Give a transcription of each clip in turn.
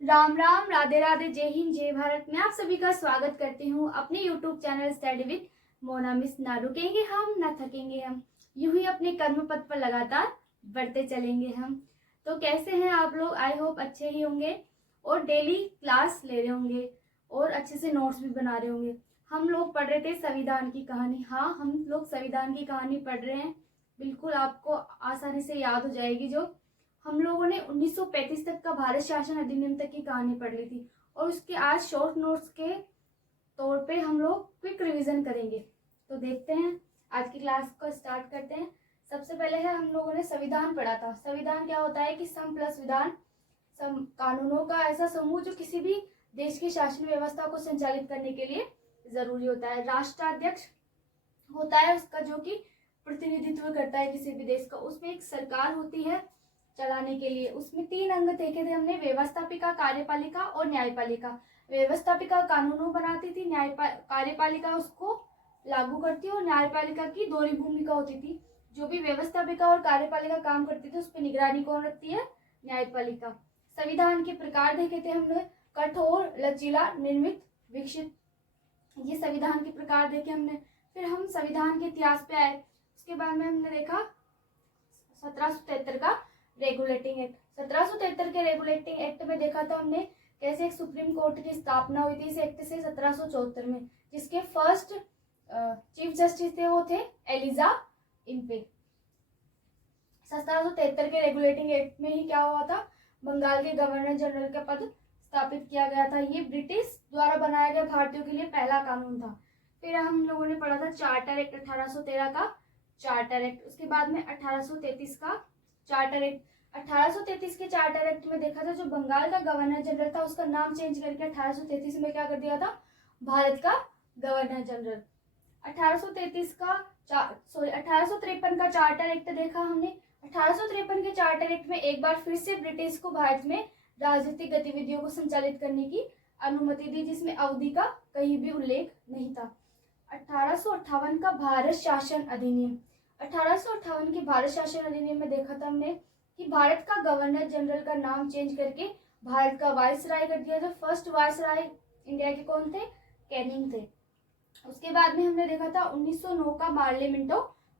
राम राम, राधे राधे, जय हिंद, जय भारत। मैं आप सभी का स्वागत करती हूँ अपने YouTube channel study with Mona miss. ना रुकेंगे हम, ना थकेंगे हम, यूं ही अपने कर्म पथ पर लगातार बढ़ते चलेंगे हम। तो कैसे हैं आप लोग? आई होप अच्छे ही होंगे और डेली क्लास ले रहे होंगे और अच्छे से नोट्स भी बना रहे होंगे। हम लोग पढ़ रहे थे संविधान की कहानी। हाँ, हम लोग संविधान की कहानी पढ़ रहे हैं। बिल्कुल आपको आसानी से याद हो जाएगी। जो हम लोगों ने 1935 तक का भारत शासन अधिनियम तक की कहानी पढ़ ली थी और उसके आज शॉर्ट नोट्स के तौर पे हम लोग क्विक रिवीजन करेंगे। तो देखते हैं, आज की क्लास को स्टार्ट करते हैं। सबसे पहले है हम लोगों ने संविधान पढ़ा था। संविधान क्या होता है कि सम प्लस विधान, कानूनों का ऐसा समूह जो किसी भी देश की शासन व्यवस्था को संचालित करने के लिए जरूरी होता है। राष्ट्राध्यक्ष होता है उसका, जो कि प्रतिनिधित्व करता है किसी भी देश का। उसमें एक सरकार होती है चलाने के लिए। उसमें 3 अंग देखे थे हमने, व्यवस्थापिका, कार्यपालिका और न्यायपालिका। व्यवस्थापिका कानूनों बनाती थी, कार्यपालिका उसको लागू करती और न्यायपालिका की दोहरी भूमिका होती थी। जो भी व्यवस्थापिका और कार्यपालिका काम करती थी उस पर निगरानी कौन रखती है? न्यायपालिका। संविधान के प्रकार देखे थे हमने, कठोर, लचीला, निर्मित, विकसित। ये संविधान के प्रकार देखे हमने। फिर हम संविधान के इतिहास पे आए। उसके बाद में हमने देखा 1773 का रेगुलेटिंग एक्ट। 1773 के रेगुलेटिंग एक्ट में देखा था हमने कैसे एक सुप्रीम कोर्ट की स्थापना हुई थी इस एक्ट से 1774 में, जिसके फर्स्ट चीफ जस्टिस थे वो थे एलिजा इम्पे। 1773 के रेगुलेटिंग एक्ट में ही क्या हुआ था? बंगाल के गवर्नर जनरल का पद स्थापित किया गया था। ये ब्रिटिश द्वारा बनाया गया भारतीयों के लिए पहला कानून था। फिर हम लोगों ने पढ़ा था चार्टर एक्ट, 1813 का चार्टर एक्ट। उसके बाद में 1833 का चार्टर एक्ट। 1833 के चार्टर एक्ट में देखा था जो बंगाल का गवर्नर जनरल था उसका नाम चेंज करके 1833 में क्या कर दिया था? भारत का गवर्नर जनरल। 1833 का 1853 का चार्टर एक्ट देखा हमने। 1853 के चार्टर एक्ट में एक बार फिर से ब्रिटिश को भारत में राजनीतिक गतिविधियों को संचालित करने की अनुमति दी, जिसमें अवधि का कहीं भी उल्लेख नहीं था। 1858 का भारत शासन अधिनियम। 1858 के भारत शासन अधिनियम में देखा था हमने कि भारत का गवर्नर जनरल का नाम चेंज करके भारत का वायसराय कर दिया था। फर्स्ट वायसराय इंडिया के कौन थे? कैनिंग थे। उसके बाद में हमने देखा था 1909 का मार्ले मिंटो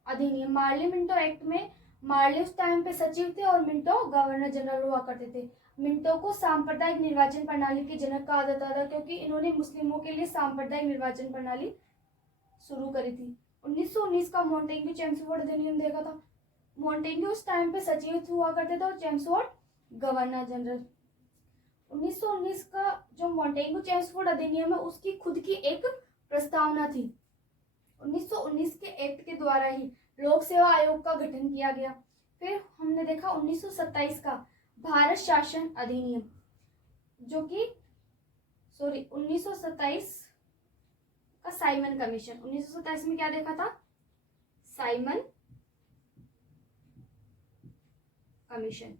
अधिनियम। मार्ले मिंटो एक्ट में मार्ले उस टाइम पे सचिव थे और मिंटो गवर्नर जनरल हुआ करते थे। मिंटो को सांप्रदायिक निर्वाचन प्रणाली के जनक कहा जाता था क्योंकि इन्होंने मुस्लिमों के लिए सांप्रदायिक निर्वाचन प्रणाली शुरू करी थी। 1919 का मॉन्टेग्यू चेम्सफोर्ड अधिनियम देखा था। मॉन्टेग्यू उस टाइम पे सचिव हुआ करते थे और चेम्सफोर्ड गवर्नर जनरल। 1919 का जो मॉन्टेग्यू चेम्सफोर्ड अधिनियम है उसकी खुद की एक प्रस्तावना थी। 1919 के एक्ट के द्वारा ही लोक सेवा आयोग का गठन किया गया। फिर हमने देखा 1927 का भारत शासन अधिनियम, जो कि 1927 का साइमन कमीशन। 1927 में क्या देखा था? Simon commission.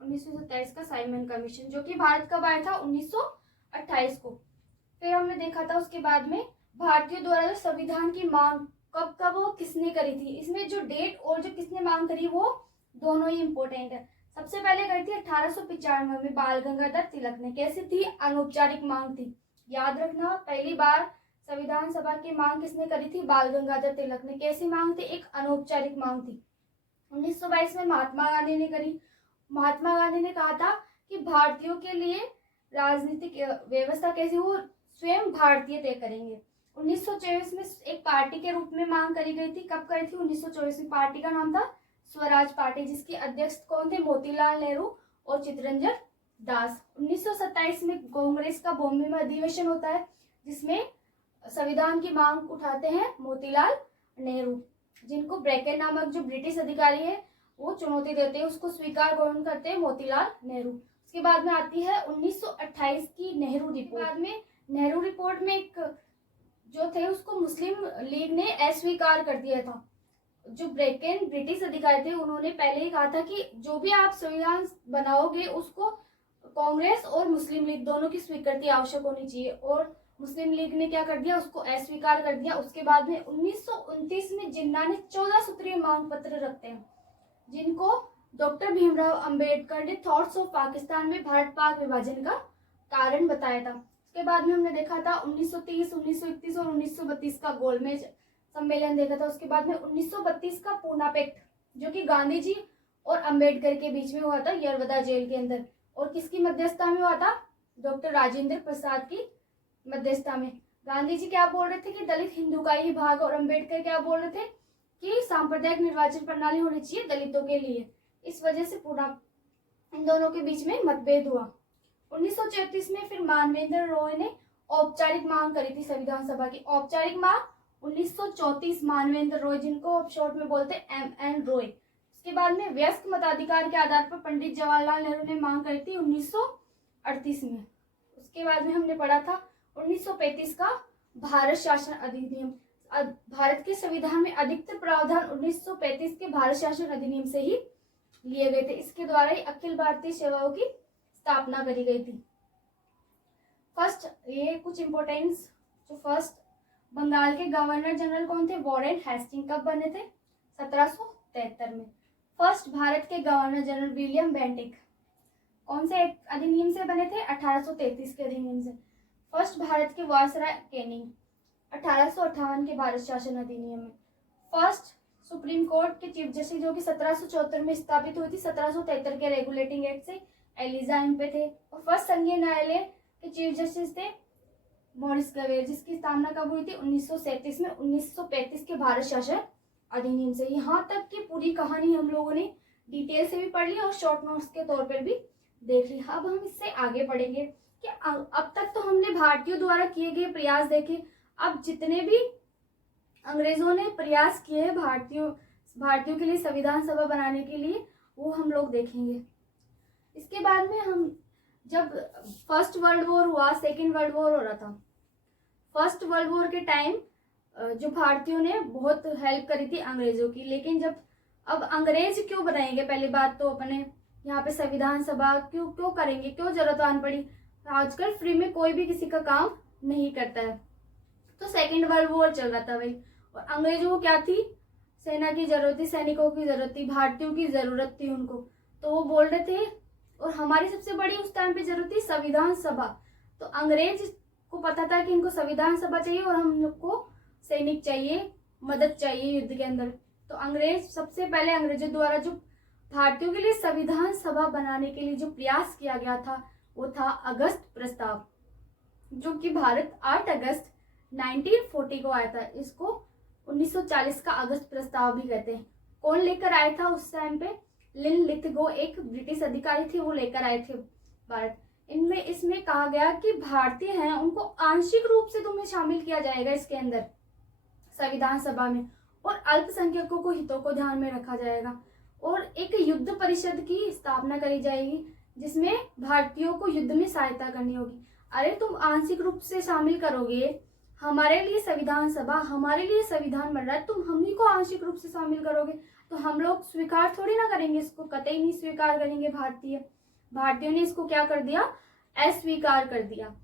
1927 का साइमन कमीशन जो कि भारत कब आया था? 1928 को। फिर हमने देखा था उसके बाद में भारतीयों द्वारा जो संविधान की मांग कब कब वो किसने करी थी। इसमें जो डेट और जो किसने मांग करी वो दोनों ही इंपॉर्टेंट है। सबसे पहले करी थी 1895 में बाल गंगाधर तिलक ने। कैसी थी? अनौपचारिक मांग थी। याद रखना, पहली बार संविधान सभा की मांग किसने करी थी? बाल गंगाधर तिलक ने। कैसी मांग थी? एक अनौपचारिक मांग थी। 1922 में महात्मा गांधी ने करी। महात्मा गांधी ने कहा था कि भारतीयों के लिए राजनीतिक व्यवस्था कैसी हो स्वयं भारतीय तय करेंगे। 1924 में एक पार्टी के रूप में मांग करी गई थी। कब करी थी? 1924 में। पार्टी का नाम था स्वराज पार्टी, जिसके अध्यक्ष कौन थे? मोतीलाल नेहरू और चित्तरंजन दास। 1927 में कांग्रेस का बॉम्बे में अधिवेशन होता है जिसमें संविधान की मांग उठाते हैं मोतीलाल नेहरू, जिनको ब्रैकेट नामक जो ब्रिटिश अधिकारी है वो चुनौती देते हैं। उसको स्वीकार कौन करते हैं? मोतीलाल नेहरू। उसके बाद में आती है 1928 की नेहरू रिपोर्ट। बाद में नेहरू रिपोर्ट में एक जो थे उसको मुस्लिम लीग ने अस्वीकार कर दिया था। जो ब्रिटिश अधिकारी थे उन्होंने पहले ही कहा था कि जो भी आप संविधान बनाओगे उसको कांग्रेस और मुस्लिम लीग दोनों की स्वीकृति आवश्यक होनी चाहिए, और मुस्लिम लीग ने क्या कर दिया? उसको अस्वीकार कर दिया। उसके बाद में 1929 में जिन्ना ने 14 सूत्रीय मांग पत्र रखते हैं जिनको डॉक्टर भीमराव अंबेडकर ने थॉट्स ऑफ पाकिस्तान में भारत पाक विभाजन का कारण बताया था। उसके बाद में हमने देखा था 1930, 1931 और 1932 का गोलमेज सम्मेलन देखा था। उसके बाद में 1932 का पूना पैक्ट, जो कि गांधी जी और अंबेडकर के बीच में हुआ था यरवदा जेल के अंदर, और किसकी मध्यस्थता में हुआ था? डॉक्टर राजेंद्र प्रसाद की मध्यस्थता में। गांधी जी क्या बोल रहे थे कि दलित हिंदू का ही भाग, और अंबेडकर क्या बोल रहे थे कि सांप्रदायिक निर्वाचन प्रणाली होनी चाहिए दलितों के लिए। इस वजह से पूरा इन दोनों के बीच में मतभेद हुआ। 1934 में फिर मानवेंद्र रॉय ने औपचारिक मांग करी थी संविधान सभा की। औपचारिक मांग 1934, मानवेंद्र रॉय, जिनको आप शॉर्ट में बोलते हैं MN रॉय। उसके बाद में वयस्क मताधिकार के आधार पर पंडित जवाहरलाल नेहरू ने मांग करी थी 1938 में। उसके बाद में हमने पढ़ा था 1935 का भारत शासन अधिनियम। भारत के संविधान में अधिकतर प्रावधान 1935 के भारत शासन अधिनियम से ही लिए गए थे। इसके द्वारा ही अखिल भारतीय सेवाओं की स्थापना करी गई थी। फर्स्ट, ये कुछ इंपोर्टेंस, जो फर्स्ट बंगाल के गवर्नर जनरल कौन थे? Warren Hastings. कब बने थे? 1773 में। फर्स्ट भारत के गवर्नर जनरल विलियम बेंटिक कौन से अधिनियम से बने थे? 1833 के अधिनियम से। फर्स्ट भारत के वायसराय कैनिंग 1858 के भारत शासन अधिनियम में। फर्स्ट सुप्रीम कोर्ट के चीफ जस्टिस, जो कि 1774 में स्थापित हुई थी 1773 के रेगुलेटिंग एक्ट से, एलिजा पे थे। और फर्स्ट संघीय न्यायालय के चीफ जस्टिस थे मॉरिस क्लेवेर, जिसकी स्थापना कब हुई थी? 1937 में, 1935 के भारत शासन अधिनियम से। यहाँ तक की पूरी कहानी हम लोगों ने डिटेल से भी पढ़ ली और शॉर्ट नोट्स के तौर पर भी देख ली। अब हम इससे आगे बढ़ेंगे कि अब तक तो हमने भारतीयों द्वारा किए गए प्रयास देखे। अब जितने भी अंग्रेजों ने प्रयास किए हैं भारतीयों के लिए संविधान सभा बनाने के लिए, वो हम लोग देखेंगे। इसके बाद में हम जब फर्स्ट वर्ल्ड वॉर हुआ, सेकेंड वर्ल्ड वॉर हो रहा था। फर्स्ट वर्ल्ड वॉर के टाइम जो भारतीयों ने बहुत हेल्प करी थी अंग्रेजों की, लेकिन जब अब अंग्रेज क्यों बनाएंगे? पहली बात तो अपने यहाँ पे संविधान सभा क्यों करेंगे? क्यों जरूरत आन पड़ी? आजकल फ्री में कोई भी किसी का काम नहीं करता है। तो सेकेंड वर्ल्ड वॉर चल रहा था भाई, और अंग्रेजों को क्या थी? सेना की जरूरत थी, सैनिकों की जरूरत थी, भारतीयों की जरूरत थी उनको। तो वो बोल रहे थे, और हमारी सबसे बड़ी उस टाइम पे जरूरत थी संविधान सभा। तो अंग्रेज को पता था कि इनको संविधान सभा चाहिए और हम लोग को सैनिक चाहिए, मदद चाहिए युद्ध के अंदर। तो अंग्रेज, सबसे पहले अंग्रेजों द्वारा जो भारतीयों के लिए संविधान सभा बनाने के लिए जो प्रयास किया गया था, वो था अगस्त प्रस्ताव, जो कि भारत 8 अगस्त 1940 को आया था। इसको 1940 का अगस्त प्रस्ताव भी कहते हैं। कौन लेकर आया था उस टाइम पे? लिन लिथगो, एक ब्रिटिश अधिकारी थे, वो लेकर आए थे भारत। इसमें कहा गया कि भारतीय हैं उनको आंशिक रूप से तुम्हें शामिल किया जाएगा इसके अंदर संविधान सभा में, और अल्पसंख्यकों को हितों को ध्यान में रखा जाएगा, और एक युद्ध परिषद की स्थापना करी जाएगी जिसमें भारतीयों को युद्ध में सहायता करनी होगी। अरे तुम आंशिक रूप से शामिल करोगे, हमारे लिए संविधान सभा, हमारे लिए संविधान बन रहा है, तुम हम ही को आंशिक रूप से शामिल करोगे तो हम लोग स्वीकार थोड़ी ना करेंगे, इसको कतई नहीं स्वीकार करेंगे। भारतीयों ने इसको क्या कर दिया? अस्वीकार कर दिया।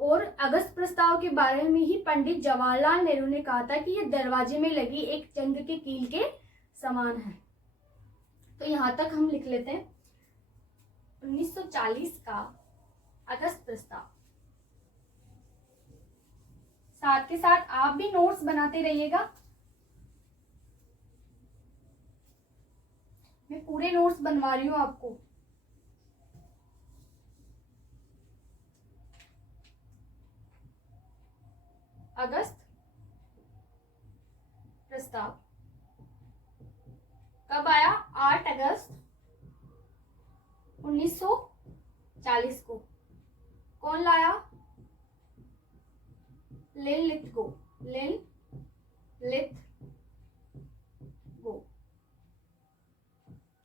और अगस्त प्रस्ताव के बारे में ही पंडित जवाहरलाल नेहरू ने कहा था कि ये दरवाजे में लगी एक जंग के कील के समान है। तो यहां तक हम लिख लेते हैं 1940 का अगस्त प्रस्ताव। साथ के साथ आप भी नोट्स बनाते रहिएगा। मैं पूरे नोट्स बनवा रही हूं आपको। अगस्त प्रस्ताव कब आया? 8 अगस्त 1940 को। कौन लाया? लिन लिथगो।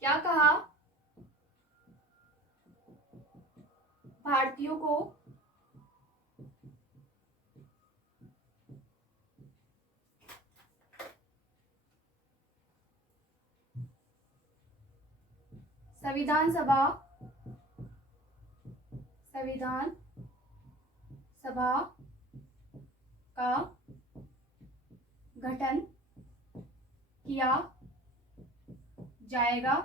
क्या कहा? भारतीयों को संविधान सभा का गठन किया जाएगा,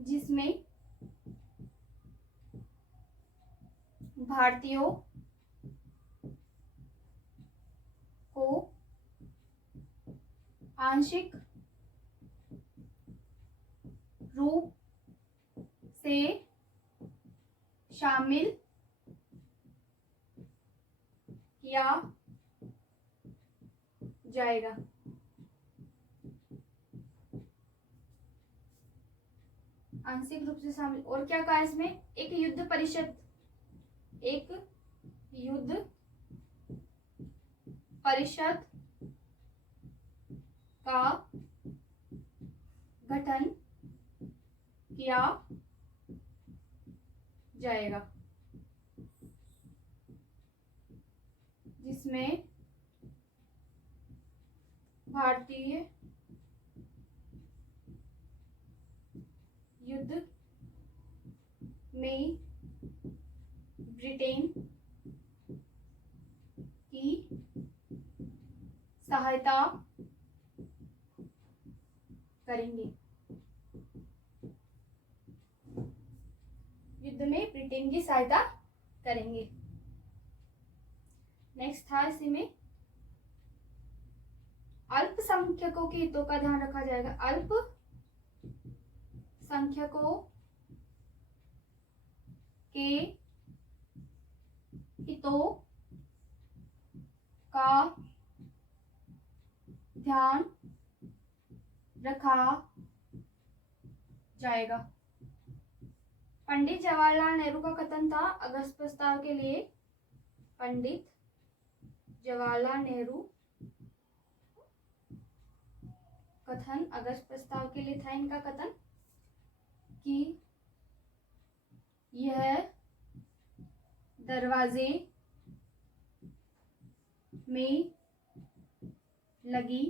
जिसमें भारतीयों को आंशिक रूप से शामिल किया जाएगा। आंशिक रूप से शामिल, और क्या कहा इसमें, एक युद्ध परिषद का गठन किया जाएगा, जिसमें भारतीय युद्ध में ब्रिटेन की सहायता करेंगे। युद्ध में ब्रिटेन की सहायता करेंगे। नेक्स्ट था इसी में, अल्पसंख्यकों के हितों का ध्यान रखा जाएगा। अल्पसंख्यकों के हितों का ध्यान रखा जाएगा। पंडित जवाहरलाल नेहरू का कथन था अगस्त प्रस्ताव के लिए। पंडित जवाहरलाल नेहरू कथन अगस्त प्रस्ताव के लिए था इनका कथन कि यह दरवाजे में लगी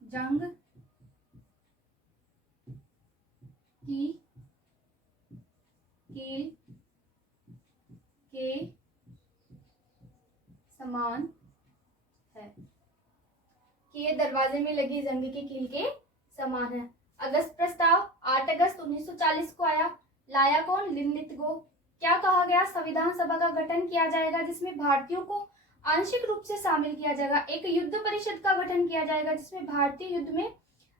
जंग की कील के समान है, कि ये दरवाजे में लगी जंग की कील के समान है। अगस्त प्रस्ताव 8 अगस्त 1940 को आया। लाया कौन? लिनलिथगो। क्या कहा गया? संविधान सभा का गठन किया जाएगा, जिसमें भारतीयों को आंशिक रूप से शामिल किया जाएगा। एक युद्ध परिषद का गठन किया जाएगा, जिसमें भारतीय युद्ध में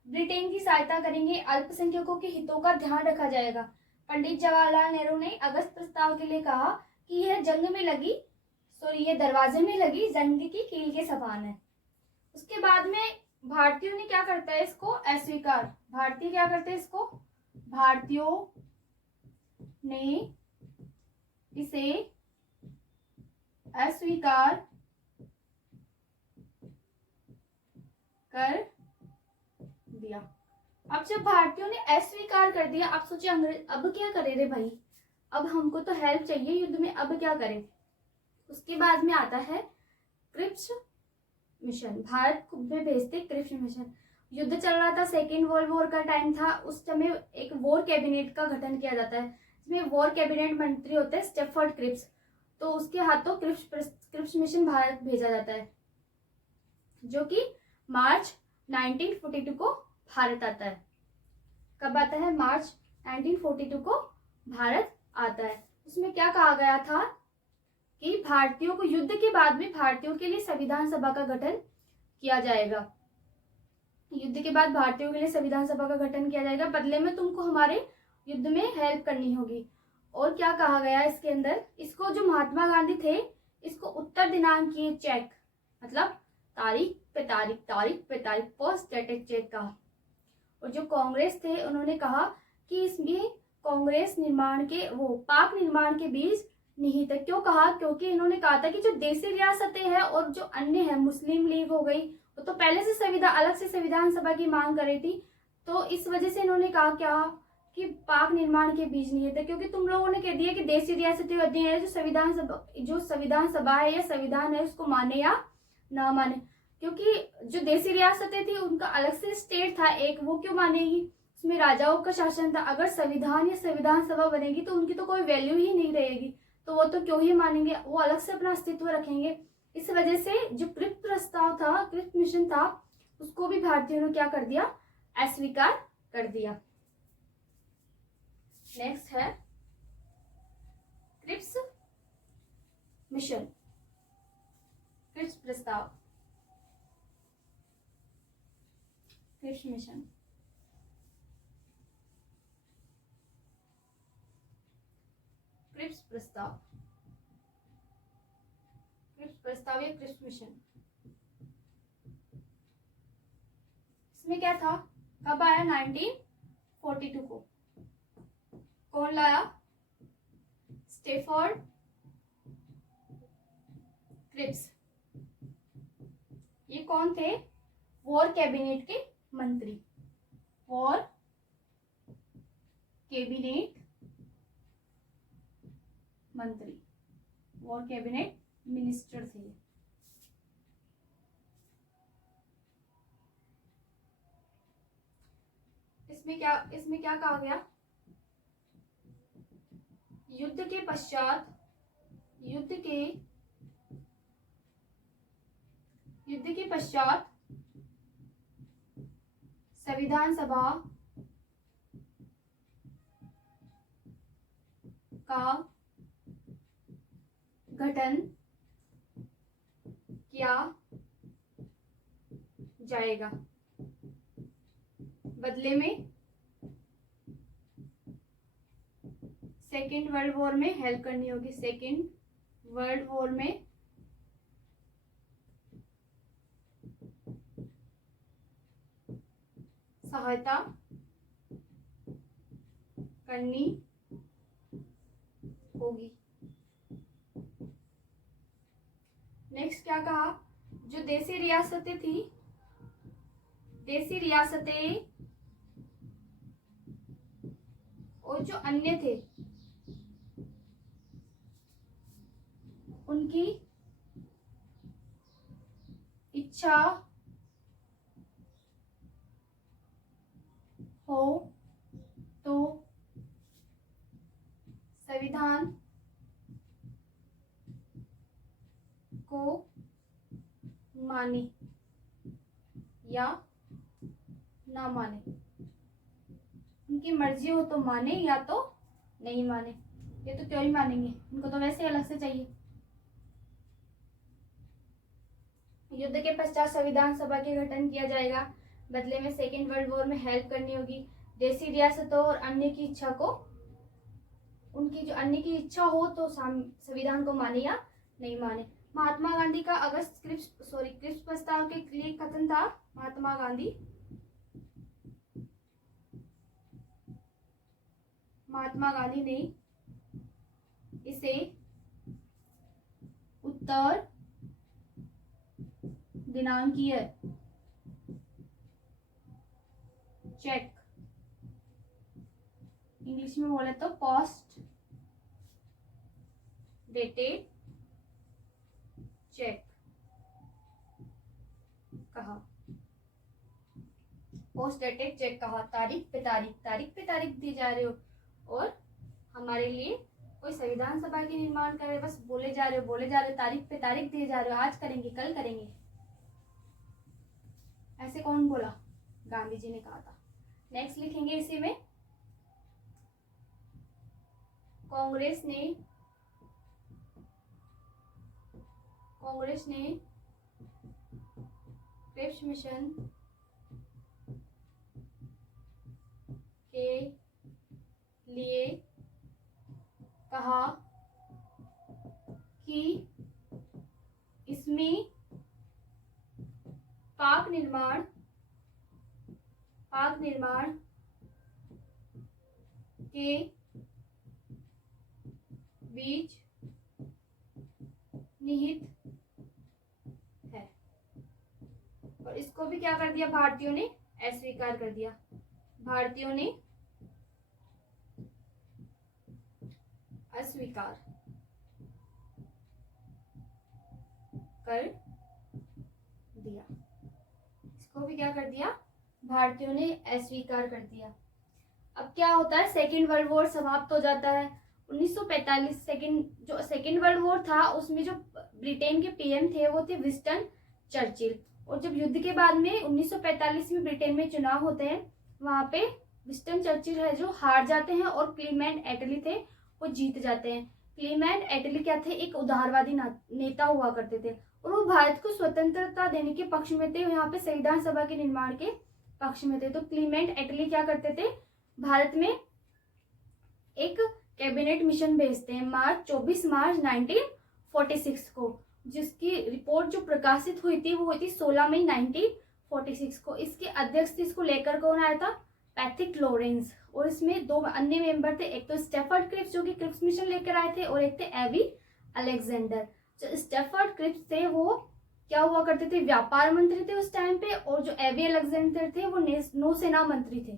ब्रिटेन की सहायता करेंगे। अल्पसंख्यकों के हितों का ध्यान रखा जाएगा। पंडित जवाहरलाल नेहरू ने अगस्त प्रस्ताव के लिए कहा कि यह ये दरवाजे में लगी जंग की कील के समान है। उसके बाद में भारतीयों ने क्या करता है, इसको अस्वीकार। भारतीय क्या करते हैं इसको? भारतीयों ने इसे अस्वीकार कर दिया। अब जब भारतीयों ने अस्वीकार कर दिया, अब सोचिए अंग्रेज अब क्या करे रे भाई, अब हमको तो हेल्प चाहिए युद्ध में, अब क्या करें। उसके बाद में आता है क्रिप्स मिशन, भारत में भेजते क्रिप्स मिशन। युद्ध चल रहा था, सेकेंड वर्ल्ड वॉर का टाइम था। उस समय एक वॉर कैबिनेट का गठन किया जाता है, जिसमें वॉर कैबिनेट मंत्री होते हैं स्टेफर्ड क्रिप्स। तो उसके हाथों क्रिप्स मिशन भारत भेजा जाता है, जो कि मार्च 1942 को भारत आता है। कब आता है? मार्च 1942 को भारत आता है। उसमें क्या कहा गया था कि भारतीयों को युद्ध के बाद में भारतीयों के लिए संविधान सभा का गठन किया जाएगा। युद्ध के बाद भारतीयों के लिए संविधान सभा का गठन किया जाएगा, बदले में तुमको हमारे युद्ध में हेल्प करनी होगी। और क्या कहा गया इसके अंदर, इसको जो महात्मा गांधी थे, इसको उत्तर दिनांकीय चेक, मतलब तारीख पे तारीख पोस्ट डेटेड चेक कहा। और जो कांग्रेस थे, उन्होंने कहा कि इसमें कांग्रेस निर्माण के पाक निर्माण के बीज निहित है। क्यों कहा? क्योंकि इन्होंने कहा था कि जो देसी रियासतें हैं और जो अन्य है, मुस्लिम लीग हो गई, वो तो पहले से अलग से संविधान सभा की मांग कर रही थी। तो इस वजह से इन्होंने कहा क्या कि पाक निर्माण के बीज निहित है, क्योंकि तुम लोगों ने कह दिया कि देसी रियासतें होती हैं, जो संविधान सभा है या संविधान है, उसको माने या ना माने। क्योंकि जो देसी रियासतें थी उनका अलग से स्टेट था एक, वो क्यों मानेगी? उसमें राजाओं का शासन था। अगर संविधान या संविधान सभा बनेगी तो उनकी तो कोई वैल्यू ही नहीं रहेगी, तो वो तो क्यों ही मानेंगे, वो अलग से अपना अस्तित्व रखेंगे। इस वजह से जो क्रिप्स प्रस्ताव था, क्रिप्स मिशन था, उसको भी भारतीयों ने क्या कर दिया, अस्वीकार कर दिया। नेक्स्ट है क्रिप्स मिशन, क्रिप्स प्रस्ताव, क्रिप्स मिशन। क्रिप्स प्रस्ताव, क्रिप्स प्रस्ताव या क्रिप्स मिशन, इसमें क्या था, कब आया, 1942 को। कौन लाया, स्टेफर्ड क्रिप्स। ये कौन थे, वॉर कैबिनेट के मंत्री, वॉर कैबिनेट मंत्री, वॉर कैबिनेट मिनिस्टर थे। इसमें क्या कहा गया, युद्ध के पश्चात संविधान सभा का गठन किया जाएगा। बदले में सेकेंड वर्ल्ड वॉर में हेल्प करनी होगी, सेकेंड वर्ल्ड वॉर में सहायता करनी होगी। नेक्स्ट क्या कहा, जो देसी रियासतें थी, देसी रियासतें और जो अन्य थे उनकी इच्छा हो तो संविधान को माने या ना माने, उनकी मर्जी हो तो माने या तो नहीं माने। ये तो क्यों ही मानेंगे, उनको तो वैसे अलग से चाहिए। युद्ध के पश्चात संविधान सभा के गठन किया जाएगा, बदले में सेकेंड वर्ल्ड वॉर में हेल्प करनी होगी। देसी रियासतों और अन्य की इच्छा को, उनकी जो अन्य की इच्छा हो तो संविधान को माने या नहीं माने। महात्मा गांधी का अगस्त क्रिप्स प्रस्ताव के लिए कथन था, महात्मा गांधी ने इसे उत्तर दिनांकीय चेक, इंग्लिश में बोले तो पोस्ट डेटेड चेक कहा, पोस्ट डेटेड चेक कहा। तारीख पे तारीख दी जा रहे हो और हमारे लिए कोई संविधान सभा के निर्माण कर रहे, बस बोले जा रहे हो, तारीख पे तारीख दिए जा रहे हो, आज करेंगे कल करेंगे। ऐसे कौन बोला, गांधी जी ने कहा था। नेक्स्ट लिखेंगे इसी में, कांग्रेस ने क्रिप्स मिशन के लिए कहा कि इसमें पाक निर्माण के बीच निहित है। और इसको भी क्या कर दिया, भारतीयों ने अस्वीकार कर दिया, भारतीयों ने अस्वीकार कर दिया, इसको भी क्या कर दिया, भारतीयों ने अस्वीकार कर दिया। अब क्या होता है, सेकेंड वर्ल्ड वॉर समाप्त हो जाता है 1945। सेकेंड वर्ल्ड वॉर था, उसमें जो ब्रिटेन के पीएम थे वो थे विंस्टन चर्चिल, और जब युद्ध के बाद में 1945 में ब्रिटेन में चुनाव होते हैं, वहां पे विंस्टन चर्चिल है जो हार जाते हैं और क्लीमेंट एटली थे वो जीत जाते हैं। क्लीमेंट एटली क्या थे, एक उदारवादी नेता हुआ करते थे और वो भारत को स्वतंत्रता देने के पक्ष में थे, यहाँ पे संविधान सभा के निर्माण के पक्ष में थे। तो क्लीमेंट एटली क्या करते थे, भारत में एक कैबिनेट मिशन भेजते हैं 24 मार्च 1946 को, जिसकी रिपोर्ट जो प्रकाशित हुई थी वो हुई थी 16 मई 1946 को। इसके अध्यक्ष थे, इसको लेकर कौन आया था, पैथिक लॉरेंस, और इसमें दो अन्य मेंबर थे, एक तो स्टेफर्ड क्रिप्स जो कि क्रिप्स मिशन लेकर आए थे, और एक थे एवी अलेक्जेंडर। जो स्टेफर्ड क्रिप्स थे वो क्या हुआ करते थे, व्यापार मंत्री थे उस टाइम पे, और जो एवी अलेक्जेंडर थे वो नौसेना मंत्री थे।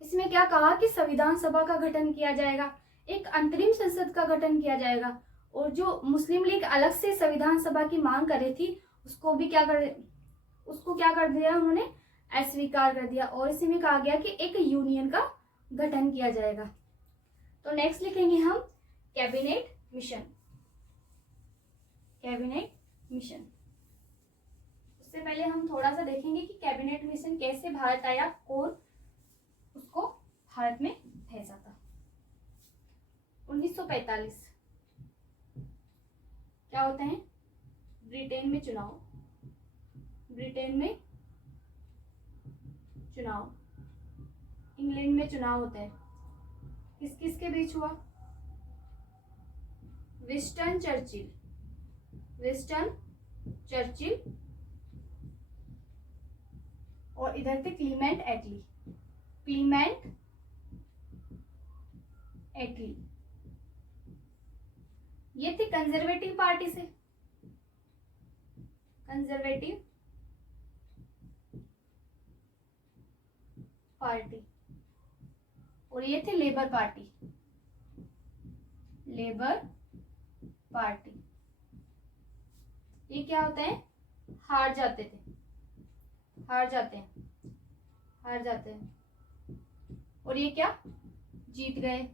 इसमें क्या कहा कि संविधान सभा का गठन किया जाएगा, एक अंतरिम संसद का गठन किया जाएगा, और जो मुस्लिम लीग अलग से संविधान सभा की मांग कर रही थी उसको क्या कर दिया उन्होंने, अस्वीकार कर दिया, और इसी में कहा गया कि एक यूनियन का गठन किया जाएगा। तो नेक्स्ट लिखेंगे हम कैबिनेट मिशन। कैबिनेट मिशन, उससे पहले हम थोड़ा सा देखेंगे कि कैबिनेट मिशन कैसे भारत आया, कौन उसको भारत में भेजा था। 1945 क्या होते हैं, ब्रिटेन में चुनाव, इंग्लैंड में चुनाव होता है। किस किस के बीच हुआ, विंस्टन चर्चिल और इधर थे क्लीमेंट एटली। ये थी कंजर्वेटिव पार्टी से, कंजर्वेटिव पार्टी, और ये थे लेबर पार्टी। ये क्या होते हैं, हार जाते हैं, और ये क्या जीत गए।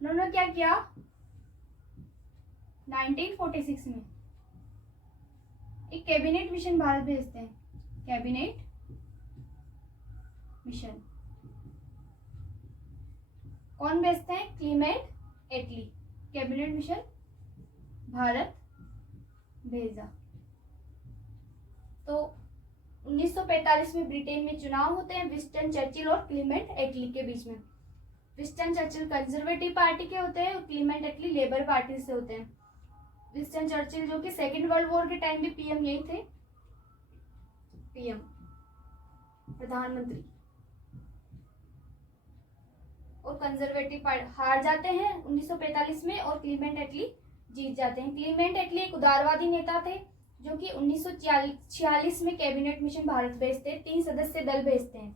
उन्होंने क्या किया, 1946 में एक कैबिनेट मिशन भारत भेजते हैं, कैबिनेट मिशन कौन भेजते हैं, क्लीमेंट एटली, कैबिनेट मिशन भारत भेजा। तो 1945 में ब्रिटेन में चुनाव होते हैं विंस्टन चर्चिल और क्लीमेंट एटली के बीच में। विंस्टन चर्चिल कंजर्वेटिव पार्टी के होते हैं, क्लीमेंट एटली लेबर पार्टी से होते हैं। विंस्टन चर्चिल जो कि सेकेंड वर्ल्ड वॉर के टाइम भी पीएम यही थे, पीएम प्रधानमंत्री, और कंजर्वेटिव पार्टी हार जाते हैं 1945 में और क्लीमेंट एटली जीत जाते हैं। क्लीमेंट एटली एक उदारवादी नेता थे जो कि 1946 में कैबिनेट मिशन भारत भेजते हैं, 3 सदस्य दल भेजते हैं।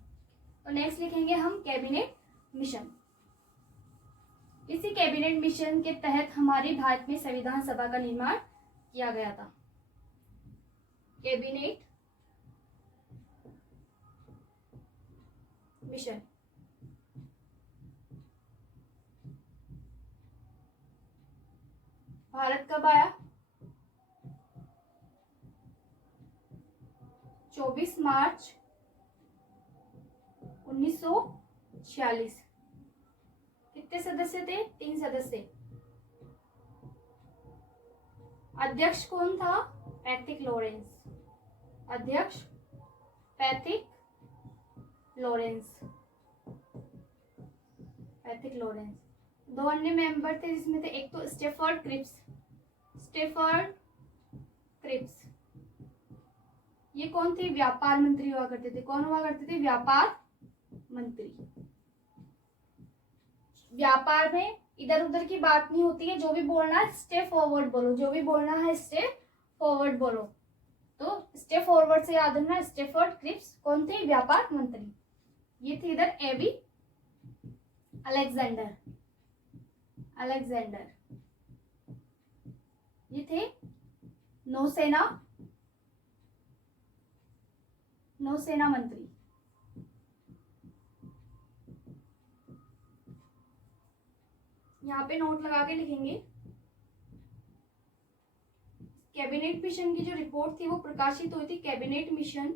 तो नेक्स्ट लिखेंगे हम कैबिनेट मिशन। इसी कैबिनेट मिशन के तहत हमारे भारत में संविधान सभा का निर्माण किया गया था। कैबिनेट मिशन भारत कब आया, 24 मार्च 1946। कितने सदस्य थे, 3 सदस्य। अध्यक्ष कौन था, पैथिक लॉरेंस, अध्यक्ष पैथिक लॉरेंस। 2 अन्य मेंबर थे जिसमें थे एक तो स्टेफर्ड क्रिप्स। ये कौन थे, व्यापार मंत्री हुआ करते थे। कौन हुआ करते थे, व्यापार मंत्री। व्यापार में इधर उधर की बात नहीं होती है, जो भी बोलना है स्टेप फॉरवर्ड बोलो, तो स्टेप फॉरवर्ड से याद रखना। स्टेफर्ड क्रिप्स कौन थे, व्यापार मंत्री। ये थे इधर एवी अलेक्जेंडर, ये थे नौसेना मंत्री। यहाँ पे नोट लगा के लिखेंगे कैबिनेट मिशन की जो रिपोर्ट थी वो प्रकाशित हुई थी, कैबिनेट मिशन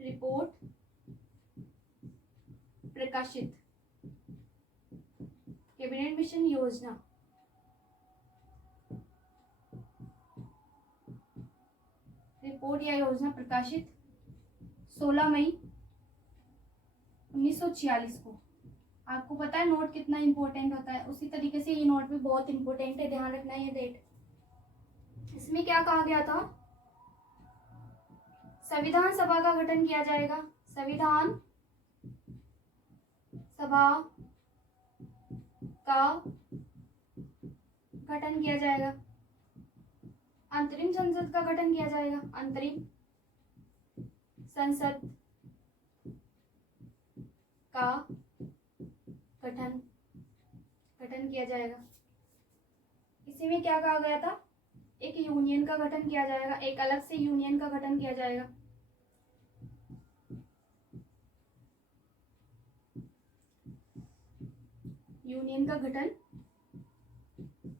रिपोर्ट प्रकाशित, कैबिनेट मिशन योजना रिपोर्ट या योजना प्रकाशित 16 मई 1946 को। आपको पता है नोट कितना इंपॉर्टेंट होता है, उसी तरीके से ये नोट भी बहुत इंपॉर्टेंट है, ध्यान रखना ये डेट। इसमें क्या कहा गया था, संविधान सभा का गठन किया जाएगा, संविधान सभा का गठन किया जाएगा, अंतरिम संसद का गठन किया जाएगा, अंतरिम संसद का गठन किया जाएगा। इसी में क्या कहा गया था, एक यूनियन का गठन किया जाएगा, एक अलग से यूनियन का गठन किया जाएगा। यूनियन का गठन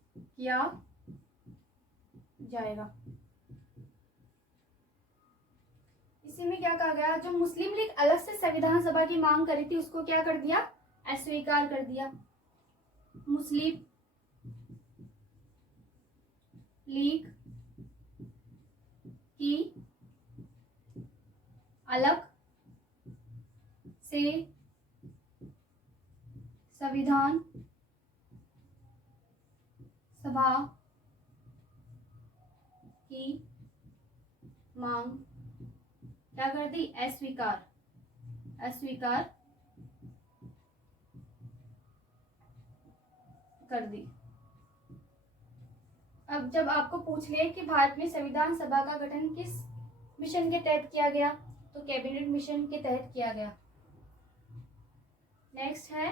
किया जाएगा। इसी में क्या कहा गया, जो मुस्लिम लीग अलग से संविधान सभा की मांग करी थी उसको क्या कर दिया, अस्वीकार कर दिया। मुस्लिम लीग की अलग से संविधान सभा की मांग क्या कर दी, अस्वीकार कर दी। अब जब आपको पूछ ले कि भारत में संविधान सभा का गठन किस मिशन के तहत किया गया, तो कैबिनेट मिशन के तहत किया गया। नेक्स्ट है,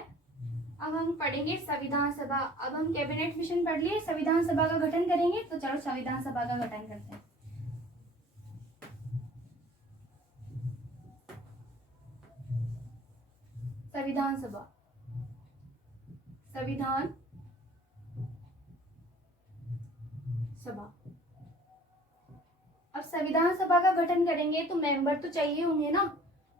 अब हम पढ़ेंगे संविधान सभा। अब हम कैबिनेट मिशन पढ़ लिए, संविधान सभा का गठन करेंगे, तो चलो संविधान सभा का गठन करते हैं। संविधान सभा, संविधान सभा। अब संविधान सभा का गठन करेंगे तो मेंबर तो चाहिए होंगे ना।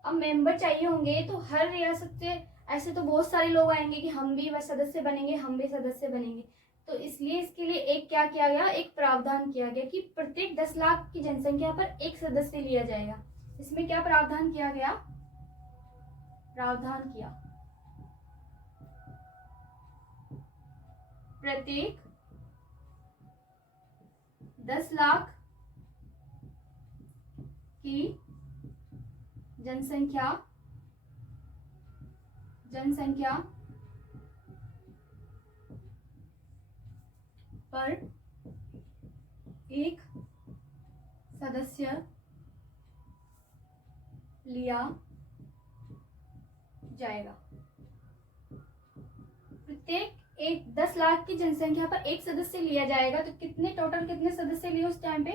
अब मेंबर चाहिए होंगे तो हर रियासत से ऐसे तो बहुत सारे लोग आएंगे कि हम भी सदस्य बनेंगे, हम भी सदस्य बनेंगे। तो इसलिए इसके लिए एक क्या किया गया, एक प्रावधान किया गया कि प्रत्येक 10 लाख की जनसंख्या पर एक सदस्य लिया जाएगा। इसमें क्या प्रावधान किया गया, प्रावधान किया प्रत्येक 10 लाख की जनसंख्या पर एक सदस्य लिया जाएगा। प्रत्येक 10 लाख की जनसंख्या पर एक सदस्य लिया जाएगा। तो टोटल कितने सदस्य लिए उस टाइम पे,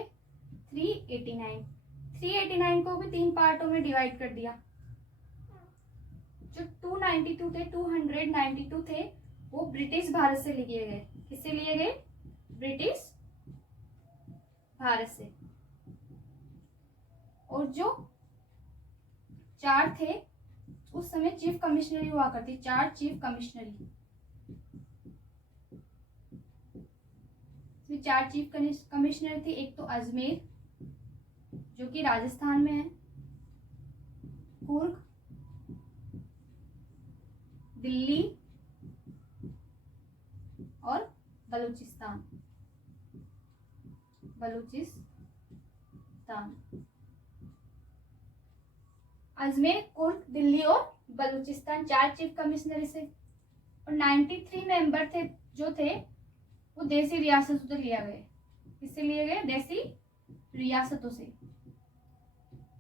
389 को भी 3 पार्टों में डिवाइड कर दिया। जो 292 थे वो ब्रिटिश भारत से लिए गए। किससे लिए गए, ब्रिटिश भारत से। और जो 4 थे, उस समय चीफ कमिश्नरी हुआ करती, 4 चीफ कमिश्नरी। 4 चीफ कमिश्नर थी। एक तो अजमेर जो कि राजस्थान में है, कुर्ग, दिल्ली और बलूचिस्तान। अजमेर, कुर्ग, दिल्ली और बलूचिस्तान 4 चीफ कमिश्नरी से। और 93 मेंबर थे जो थे वो देसी रियासतों से लिया गए। किससे लिए गए, देसी रियासतों से,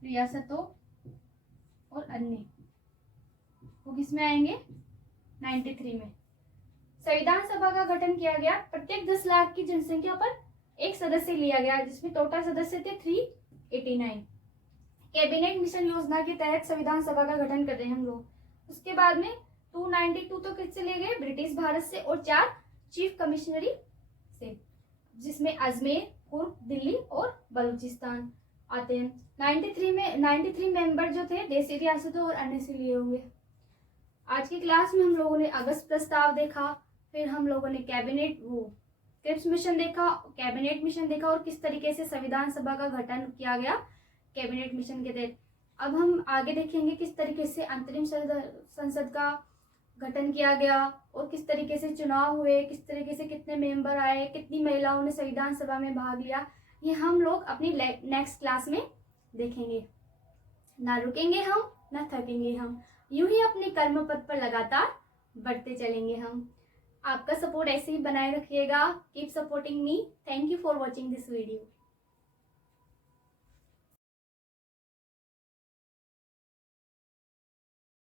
रियासतों और अन्य वो किस में आएंगे, 93 में। संविधान सभा का गठन किया गया, प्रत्येक 10 लाख की जनसंख्या पर एक सदस्य लिया गया, जिसमें टोटल सदस्य थे 389। कैबिनेट मिशन योजना के तहत संविधान सभा का गठन कर रहे हैं हम लोग। उसके बाद में 292 तो किससे लिए गए, ब्रिटिश भारत से, और 4 चीफ कमिश्नरी से, जिसमें अजमेर, कुर्ग, दिल्ली और बलूचिस्तान आते हैं। 93 मेंबर जो थे देशी रियासतों और अन्य से लिए हुए। आज की क्लास में हम लोगों ने अगस्त प्रस्ताव देखा, फिर हम लोगों ने क्रिप्स मिशन देखा, कैबिनेट मिशन देखा और किस तरीके से संविधान सभा का गठन किया गया कैबिनेट मिशन के तहत। अब हम आगे देखेंगे किस तरीके से अंतरिम संसद का गठन किया गया और किस तरीके से चुनाव हुए, किस तरीके से कितने मेंबर आए, कितनी महिलाओं ने संविधान सभा में भाग लिया। ये हम लोग अपनी नेक्स्ट क्लास में देखेंगे। ना रुकेंगे हम, ना थकेंगे हम, यूं ही अपने कर्म पथ पर लगातार बढ़ते चलेंगे हम। आपका सपोर्ट ऐसे ही बनाए रखिएगा। Keep supporting me. Thank you for watching this video.